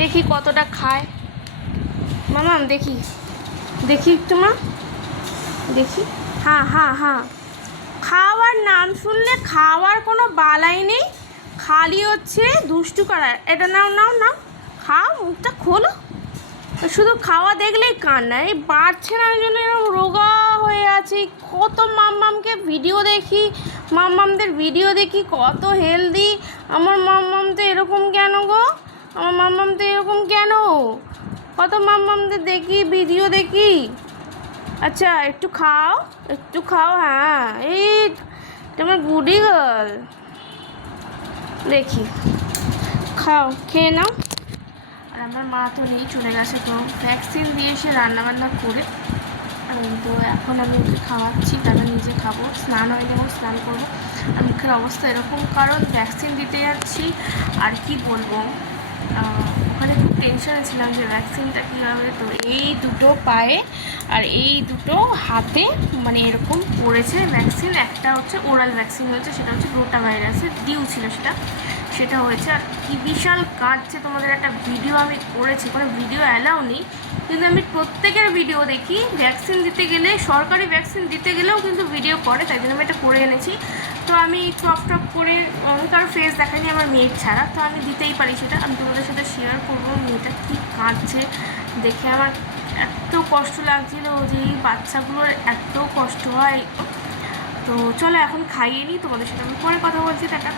দেখি কতটা খায়। মামাম দেখি দেখি একটু মা, দেখি। হ্যাঁ হ্যাঁ হ্যাঁ, খাওয়ার নাম শুনলে খাওয়ার কোনো বালাই নেই, খালি হচ্ছে দুষ্টু করার। এটা নাও নাও নাও, খাও, মুখটা খোলো। শুধু খাওয়া দেখলেই কান্না, এই বাড়ছে না, ওই জন্য এরকম রোগা হয়ে আছি। কত মাম্মামকে ভিডিও দেখি, মাম্মামদের ভিডিও দেখি কত হেলদি। আমার মাম্মাম তো এরকম কেন গো? আমার মাম্মাম তো এরকম কেন? কত মাম্মামদের দেখি, ভিডিও দেখি। আচ্ছা একটু খাও, একটু খাও। হ্যাঁ এই তোমার গুডি গার্ল, দেখি খাও, খেয়ে নাও। আর আমার মা তো নেই, চলে গেছে। তো ভ্যাকসিন দিয়ে এসে রান্নাবান্না করে তো এখন আমি ওকে খাওয়াচ্ছি, তারপর নিজে খাবো। স্নান হয়ে যাবো, স্নান করবো। আর মুখের অবস্থা এরকম, কারণ ভ্যাকসিন দিতে যাচ্ছি। আর কি বলবো, ওখানে খুব টেনশনে ছিলাম যে ভ্যাকসিনটা কী হবে। তো এই দুটো পায়ে আর এই দুটো হাতে মানে এরকম পড়েছে ভ্যাকসিন। একটা হচ্ছে ওরাল ভ্যাকসিন হয়েছে, সেটা হচ্ছে রোটা ভাইরাসের ডিউ ছিল, সেটা হয়েছে। আর কি বিশাল কাটছে, তোমাদের একটা ভিডিও আমি করেছি, কোনো ভিডিও অ্যালাউ নেই, কিন্তু আমি প্রত্যেকের ভিডিও দেখি। ভ্যাকসিন দিতে গেলে, সরকারি ভ্যাকসিন দিতে গেলেও কিন্তু ভিডিও করে, তাই জন্য আমি এটা করে এনেছি। তো আমি টপ করে, আমি কারো ফেস দেখাইনি আমার মেয়ের ছাড়া, তো আমি দিতেই পারি সেটা। আমি তোমাদের সাথে শেয়ার করবো মেয়েটা কী কাঁদছে দেখে। আমার এত কষ্ট লাগছিল যে এই বাচ্চাগুলোর এত কষ্ট হয়। তো চলো এখন খাইয়ে নিই, তোমাদের সাথে আমি পরে কথা বলছি। দেখা।